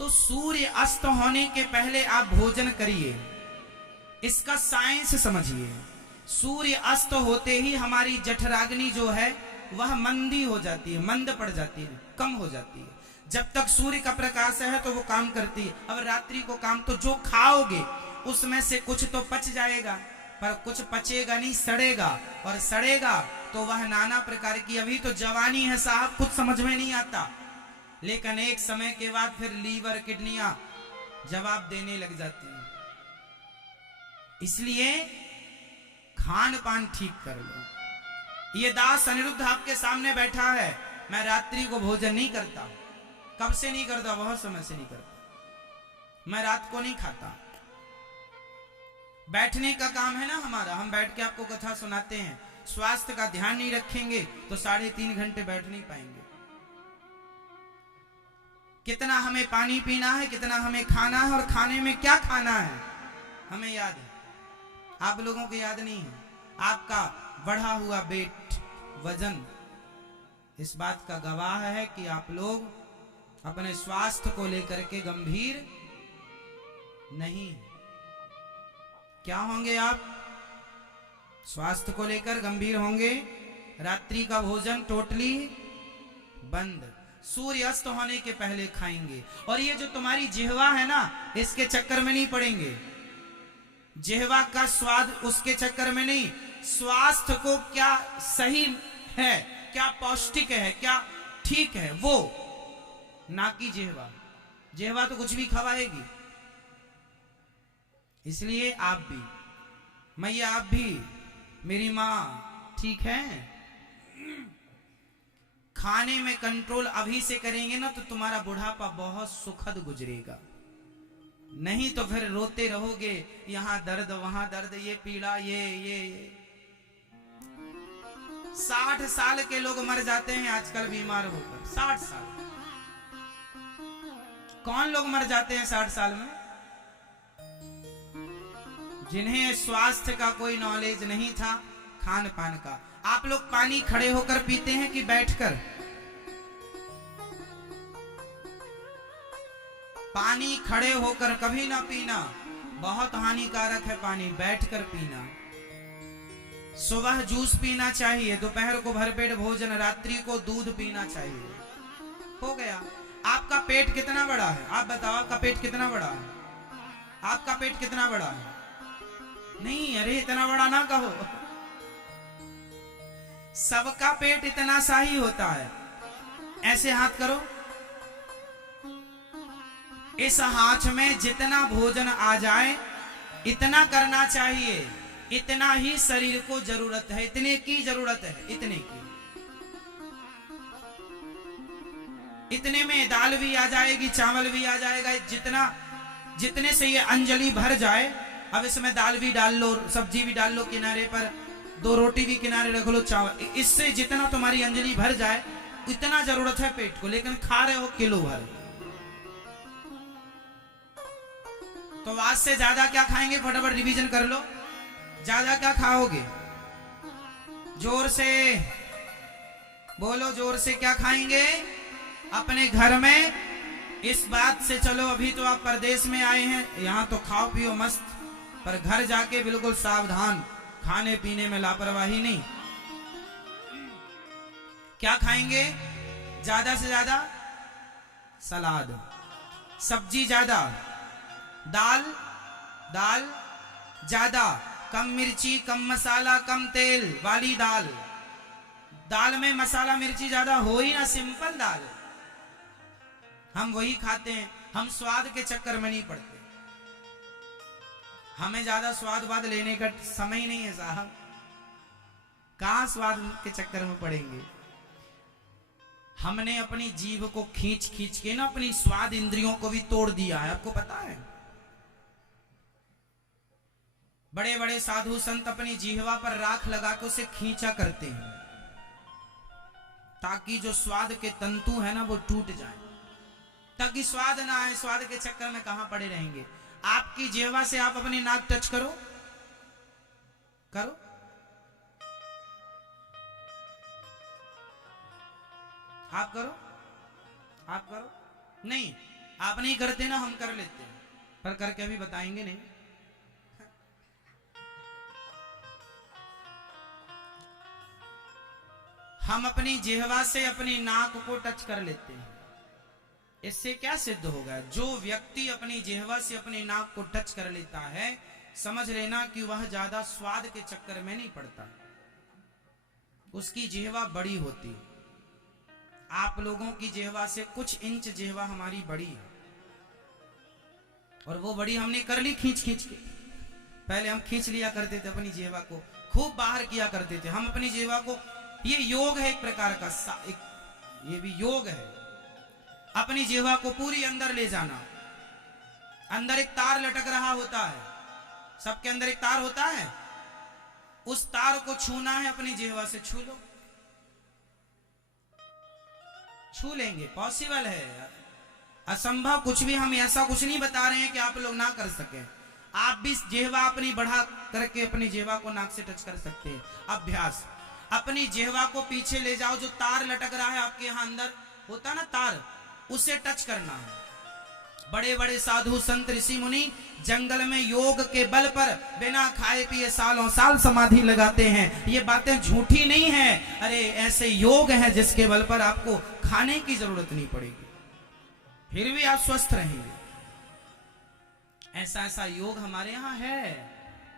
तो सूर्य अस्त होने के पहले आप भोजन करिए, इसका साइंस समझिए। सूर्य अस्त होते ही हमारी जठराग्नि जो है वह मंदी हो जाती है, मंद पड़ जाती है, कम हो जाती है। जब तक सूर्य का प्रकाश है तो वो काम करती है। अब रात्रि को काम, तो जो खाओगे उसमें से कुछ तो पच जाएगा, पर कुछ पचेगा नहीं, सड़ेगा। और सड़ेगा तो वह नाना प्रकार की, अभी तो जवानी है साहब, कुछ समझ में नहीं आता, लेकिन एक समय के बाद फिर लीवर किडनियां जवाब देने लग जाती हैं। इसलिए खान पान ठीक कर लो। ये दास अनिरुद्ध आपके सामने बैठा है, मैं रात्रि को भोजन नहीं करता। कब से नहीं करता? बहुत समय से नहीं करता। मैं रात को नहीं खाता। बैठने का काम है ना हमारा, हम बैठ के आपको कथा सुनाते हैं। स्वास्थ्य का ध्यान नहीं रखेंगे तो 3.5 घंटे बैठ नहीं पाएंगे। कितना हमें पानी पीना है, कितना हमें खाना है, और खाने में क्या खाना है हमें याद है, आप लोगों को याद नहीं है। आपका बढ़ा हुआ वेट, वजन इस बात का गवाह है कि आप लोग अपने स्वास्थ्य को लेकर के गंभीर नहीं। क्या होंगे आप? स्वास्थ्य को लेकर गंभीर होंगे। रात्रि का भोजन टोटली बंद, सूर्य अस्त होने के पहले खाएंगे। और ये जो तुम्हारी जिह्वा है ना, इसके चक्कर में नहीं पड़ेंगे। जिह्वा का स्वाद, उसके चक्कर में नहीं। स्वास्थ्य को क्या सही है, क्या पौष्टिक है, क्या ठीक है, वो ना कि जिह्वा। जिह्वा तो कुछ भी खवाएगी। इसलिए आप भी, मैया आप भी, मेरी मां ठीक है, खाने में कंट्रोल अभी से करेंगे ना तो तुम्हारा बुढ़ापा बहुत सुखद गुजरेगा। नहीं तो फिर रोते रहोगे, यहां दर्द वहां दर्द, ये पीड़ा, ये 60 साल के लोग मर जाते हैं आजकल बीमार होकर। 60 साल कौन लोग मर जाते हैं 60 साल में? जिन्हें स्वास्थ्य का कोई नॉलेज नहीं था, खान पान का। आप लोग पानी खड़े होकर पीते हैं कि बैठकर? पानी खड़े होकर कभी ना पीना, बहुत हानिकारक है पानी बैठकर पीना। सुबह जूस पीना चाहिए, दोपहर को भरपेट भोजन, रात्रि को दूध पीना चाहिए। हो गया। आपका पेट कितना बड़ा है? आप बताओ, आपका पेट कितना बड़ा है? आपका पेट कितना बड़ा है? नहीं, अरे इतना बड़ा ना कहो। सबका पेट इतना सा ही होता है। ऐसे हाथ करो, इस हाथ में जितना भोजन आ जाए इतना करना चाहिए। इतना ही शरीर को जरूरत है, इतने की जरूरत है, इतने की। इतने में दाल भी आ जाएगी, चावल भी आ जाएगा, जितने से ये अंजलि भर जाए। अब इसमें दाल भी डाल लो, सब्जी भी डाल लो, किनारे पर 2 रोटी भी किनारे रख लो, चावल। इससे जितना तुम्हारी अंजलि भर जाए इतना जरूरत है पेट को, लेकिन खा रहे हो किलो भर। तो आज से ज्यादा क्या खाएंगे? फटाफट रिवीजन कर लो। ज्यादा क्या खाओगे? जोर से बोलो, जोर से क्या खाएंगे? अपने घर में इस बात से चलो, अभी तो आप परदेश में आए हैं, यहां तो खाओ पियो मस्त, पर घर जाके बिल्कुल सावधान, खाने पीने में लापरवाही नहीं। क्या खाएंगे? ज्यादा से ज्यादा सलाद, सब्जी ज्यादा, दाल ज्यादा, कम मिर्ची, कम मसाला, कम तेल वाली दाल। दाल में मसाला मिर्ची ज्यादा हो ही ना, सिंपल दाल हम वही खाते हैं। हम स्वाद के चक्कर में नहीं पड़ते, हमें ज्यादा स्वाद लेने का समय नहीं है साहब। कहां स्वाद के चक्कर में पड़ेंगे? हमने अपनी जीभ को खींच के ना अपनी स्वाद इंद्रियों को भी तोड़ दिया है, आपको पता है? बड़े बड़े साधु संत अपनी जीहवा पर राख लगा के उसे खींचा करते हैं, ताकि जो स्वाद के तंतु है ना वो टूट जाए, ताकि स्वाद ना आए। स्वाद के चक्कर में कहां पड़े रहेंगे? आपकी जीहवा से आप अपनी नाक टच करो, आप करो नहीं, आप नहीं करते ना, हम कर लेते हैं, पर करके अभी बताएंगे नहीं। हम अपनी जिह्वा से अपनी नाक को टच कर लेते हैं। इससे क्या सिद्ध होगा? जो व्यक्ति अपनी जिह्वा से अपनी नाक को टच कर लेता है, समझ लेना कि वह ज्यादा स्वाद के चक्कर में नहीं पड़ता, उसकी जिह्वा बड़ी होती है। आप लोगों की जिह्वा से कुछ इंच जिह्वा हमारी बड़ी है, और वो बड़ी हमने कर ली खींच खींच के। पहले हम खींच लिया करते थे अपनी जिह्वा को, खूब बाहर किया करते थे हम अपनी जिह्वा को। ये योग है एक प्रकार का, ये भी योग है। अपनी जिह्वा को पूरी अंदर ले जाना। अंदर एक तार लटक रहा होता है, सबके अंदर एक तार होता है, उस तार को छूना है, अपनी जिह्वा से छू लो। छू लेंगे, पॉसिबल है, असंभव कुछ भी। हम ऐसा कुछ नहीं बता रहे हैं कि आप लोग ना कर सके। आप भी जिह्वा अपनी बढ़ा करके अपनी जिह्वा को नाक से टच कर सकते हैं। अभ्यास, अपनी जिह्वा को पीछे ले जाओ, जो तार लटक रहा है आपके यहां अंदर होता ना तार, उससे टच करना है। बड़े बड़े साधु संत ऋषि मुनि जंगल में योग के बल पर बिना खाए पिए सालों साल समाधि लगाते हैं। ये बातें झूठी नहीं है। अरे ऐसे योग है जिसके बल पर आपको खाने की जरूरत नहीं पड़ेगी, फिर भी आप स्वस्थ रहेंगे। ऐसा ऐसा योग हमारे यहाँ है,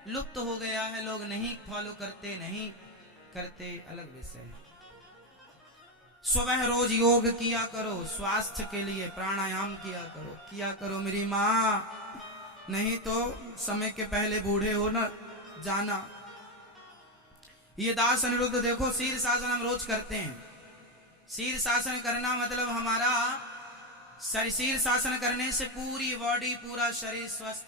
लुप्त हो गया है, लोग नहीं फॉलो करते, नहीं करते, अलग विषय है। सुबह रोज योग किया करो, स्वास्थ्य के लिए प्राणायाम किया करो मेरी माँ, नहीं तो समय के पहले बूढ़े हो ना जाना। ये दास अनिरुद्ध देखो, शीर्षासन हम रोज करते हैं। शीर्षासन करना मतलब हमारा शीर्षासन करने से पूरी बॉडी, पूरा शरीर स्वस्थ,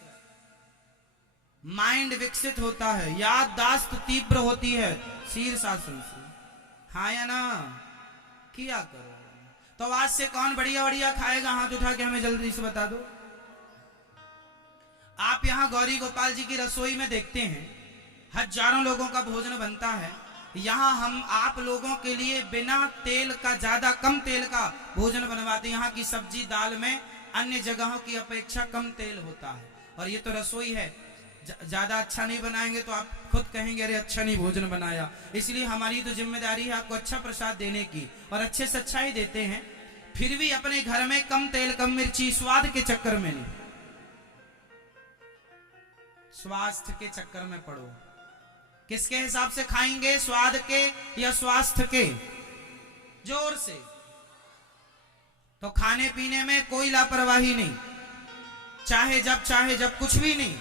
माइंड विकसित होता है, याददाश्त तीव्र होती है शीर्षासन से। हाँ या ना? किया करो। तो आज से कौन बढ़िया बढ़िया खाएगा? हाथ उठा के हमें जल्दी से बता दो। आप यहां गौरी गोपाल जी की रसोई में देखते हैं, हजारों लोगों का भोजन बनता है। यहां हम आप लोगों के लिए बिना तेल का, ज्यादा कम तेल का भोजन बनवाते हैं। यहाँ की सब्जी दाल में अन्य जगहों की अपेक्षा कम तेल होता है। और ये तो रसोई है, ज्यादा अच्छा नहीं बनाएंगे तो आप खुद कहेंगे अरे अच्छा नहीं भोजन बनाया। इसलिए हमारी तो जिम्मेदारी है आपको अच्छा प्रसाद देने की, और अच्छे से अच्छा ही देते हैं। फिर भी अपने घर में कम तेल कम मिर्ची, स्वाद के चक्कर में नहीं, स्वास्थ्य के चक्कर में पड़ो। किसके हिसाब से खाएंगे, स्वाद के या स्वास्थ्य के? जोर से। तो खाने पीने में कोई लापरवाही नहीं, चाहे जब कुछ भी नहीं,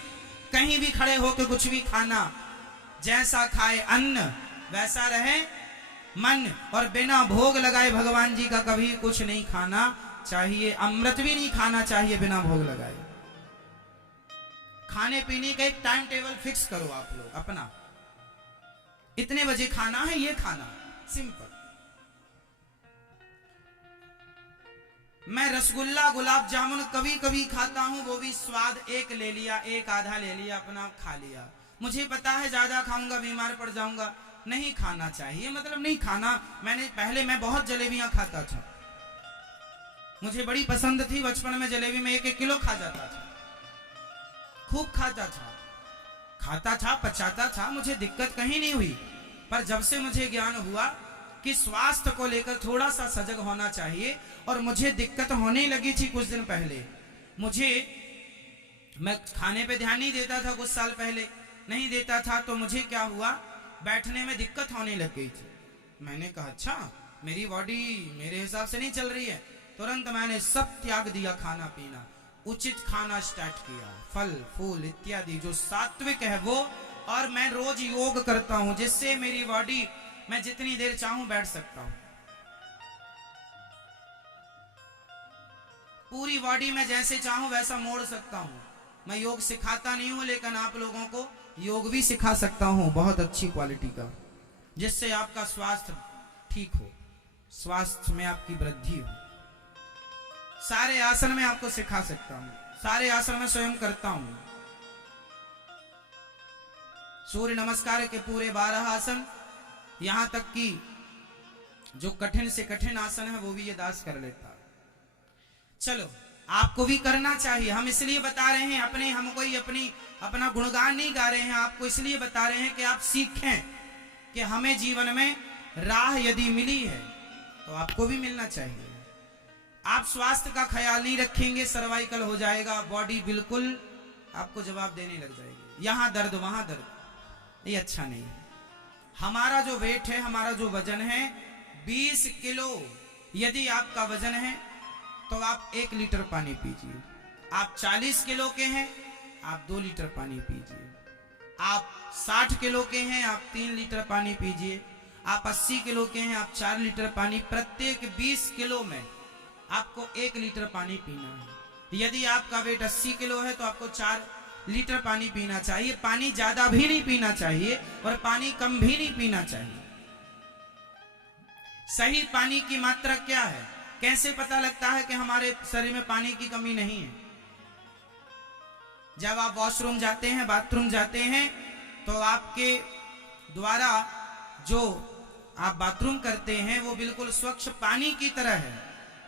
कहीं भी खड़े होकर कुछ भी खाना। जैसा खाए अन्न वैसा रहे मन, और बिना भोग लगाए भगवान जी का कभी कुछ नहीं खाना चाहिए। अमृत भी नहीं खाना चाहिए बिना भोग लगाए। खाने पीने का एक टाइम टेबल फिक्स करो आप लोग अपना, इतने बजे खाना है, ये खाना, सिंपल। मैं रसगुल्ला गुलाब जामुन कभी कभी खाता हूं, वो भी स्वाद, एक ले लिया, एक आधा ले लिया, अपना खा लिया। मुझे पता है ज्यादा खाऊंगा बीमार पड़ जाऊंगा, नहीं खाना चाहिए, मतलब नहीं खाना। मैं बहुत जलेबियां खाता था, मुझे बड़ी पसंद थी बचपन में जलेबी, में 1-1 किलो खा जाता था, खूब खाता था, पचाता था, मुझे दिक्कत कहीं नहीं हुई। पर जब से मुझे ज्ञान हुआ कि स्वास्थ्य को लेकर थोड़ा सा सजग होना चाहिए, और मुझे दिक्कत होने लगी थी कुछ दिन पहले। मैं खाने पे ध्यान नहीं देता था, कुछ साल पहले नहीं देता था, तो मुझे क्या हुआ, बैठने में दिक्कत होने लग गई थी। मैंने कहा अच्छा, मेरी बॉडी मेरे हिसाब से नहीं चल रही है। तुरंत मैंने सब त्याग दिया, खाना पीना, उचित खाना स्टार्ट किया, फल फूल इत्यादि जो सात्विक है वो। और मैं रोज योग करता हूं, जिससे मेरी बॉडी, मैं जितनी देर चाहूं बैठ सकता हूं, पूरी बॉडी में जैसे चाहूं वैसा मोड़ सकता हूं। मैं योग सिखाता नहीं हूं, लेकिन आप लोगों को योग भी सिखा सकता हूं, बहुत अच्छी क्वालिटी का, जिससे आपका स्वास्थ्य ठीक हो, स्वास्थ्य में आपकी वृद्धि हो। सारे आसन में आपको सिखा सकता हूं, सारे आसन में स्वयं करता हूं। सूर्य नमस्कार के पूरे 12 आसन, यहां तक कि जो कठिन से कठिन आसन है वो भी ये दास कर लेता। चलो आपको भी करना चाहिए। हम इसलिए बता रहे हैं, हम कोई अपना गुणगान नहीं गा रहे हैं, आपको इसलिए बता रहे हैं कि आप सीखें कि हमें जीवन में राह यदि मिली है तो आपको भी मिलना चाहिए। आप स्वास्थ्य का ख्याल नहीं रखेंगे, सर्वाइकल हो जाएगा, बॉडी बिल्कुल आपको जवाब देने लग जाएगी, यहां दर्द वहां दर्द, ये अच्छा नहीं है। हमारा जो वेट है, हमारा जो वजन है 20 किलो यदि आपका वजन है तो आप 1 लीटर पानी पीजिए। आप 40 किलो के हैं, आप 2 लीटर पानी पीजिए। आप 60 किलो के हैं, आप 3 लीटर पानी पीजिए। आप 80 किलो के हैं, आप 4 लीटर पानी। प्रत्येक 20 किलो में आपको 1 लीटर पानी पीना है। यदि आपका वेट 80 किलो है तो आपको 4 लीटर पानी पीना चाहिए। पानी ज्यादा भी नहीं पीना चाहिए और पानी कम भी नहीं पीना चाहिए। सही पानी की मात्रा क्या है? कैसे पता लगता है कि हमारे शरीर में पानी की कमी नहीं है? जब आप वॉशरूम जाते हैं, बाथरूम जाते हैं, तो आपके द्वारा जो आप बाथरूम करते हैं वो बिल्कुल स्वच्छ पानी की तरह है,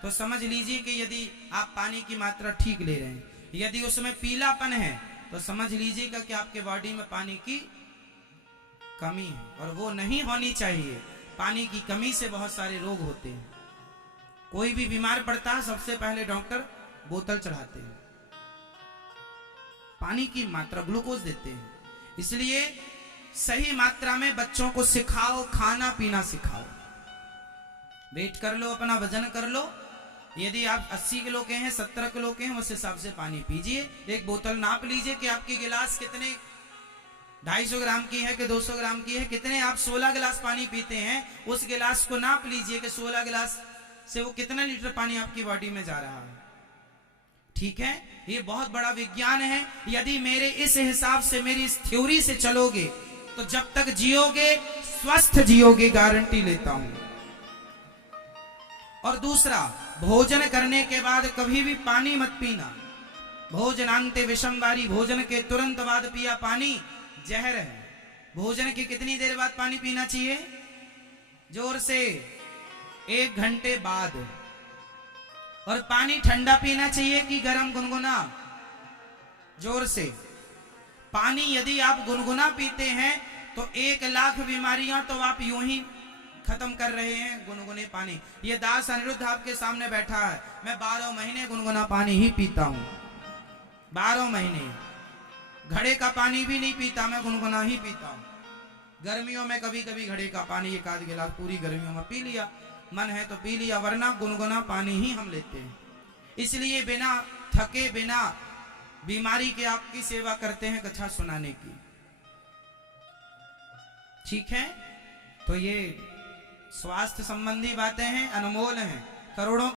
तो समझ लीजिए कि यदि आप पानी की मात्रा ठीक ले रहे हैं। यदि उसमें पीलापन है तो समझ लीजिएगा कि आपके बॉडी में पानी की कमी है, और वो नहीं होनी चाहिए। पानी की कमी से बहुत सारे रोग होते हैं। कोई भी बीमार पड़ता है, सबसे पहले डॉक्टर बोतल चढ़ाते हैं, पानी की मात्रा ग्लूकोज देते हैं। इसलिए सही मात्रा में बच्चों को सिखाओ, खाना पीना सिखाओ। वेट कर लो, अपना वजन कर लो। यदि आप 80 किलो के हैं, 70 किलो के हैं, उस हिसाब से पानी पीजिए। एक बोतल नाप लीजिए कि आपकी गिलास कितने 250 ग्राम की है कि 200 ग्राम की है। कितने आप 16 गिलास पानी पीते हैं, उस गिलास को नाप लीजिए कि 16 गिलास से वो कितना लीटर पानी आपकी बॉडी में जा रहा है। ठीक है, ये बहुत बड़ा विज्ञान है। यदि मेरे इस हिसाब से, मेरी इस थ्योरी से चलोगे तो जब तक जियोगे स्वस्थ जियोगे, गारंटी लेता हूं। और दूसरा, भोजन करने के बाद कभी भी पानी मत पीना। भोजनांते विषमवारी, भोजन के तुरंत बाद पिया पानी जहर है। भोजन की कितनी देर बाद पानी पीना चाहिए? जोर से 1 घंटे बाद। और पानी ठंडा पीना चाहिए कि गर्म गुनगुना? जोर से। पानी यदि आप गुनगुना पीते हैं तो 1 लाख बीमारियां तो आप यूं ही खत्म कर रहे हैं गुनगुने पानी। ये दास अनिरुद्ध आपके सामने बैठा है, मैं 12 महीने गुनगुना पानी ही पीता हूं। 12 महीने घड़े का पानी भी नहीं पीता, मैं गुनगुना ही पीता हूं। गर्मियों में कभी कभी घड़े का पानी 1 आध गिलास पूरी गर्मियों में पी लिया, मन है तो पी लिया, वरना गुनगुना पानी ही हम लेते हैं। इसलिए बिना थके, बिना बीमारी के आपकी सेवा करते हैं कथा सुनाने की। ठीक है, तो ये स्वास्थ्य संबंधी बातें हैं, अनमोल हैं, करोड़ों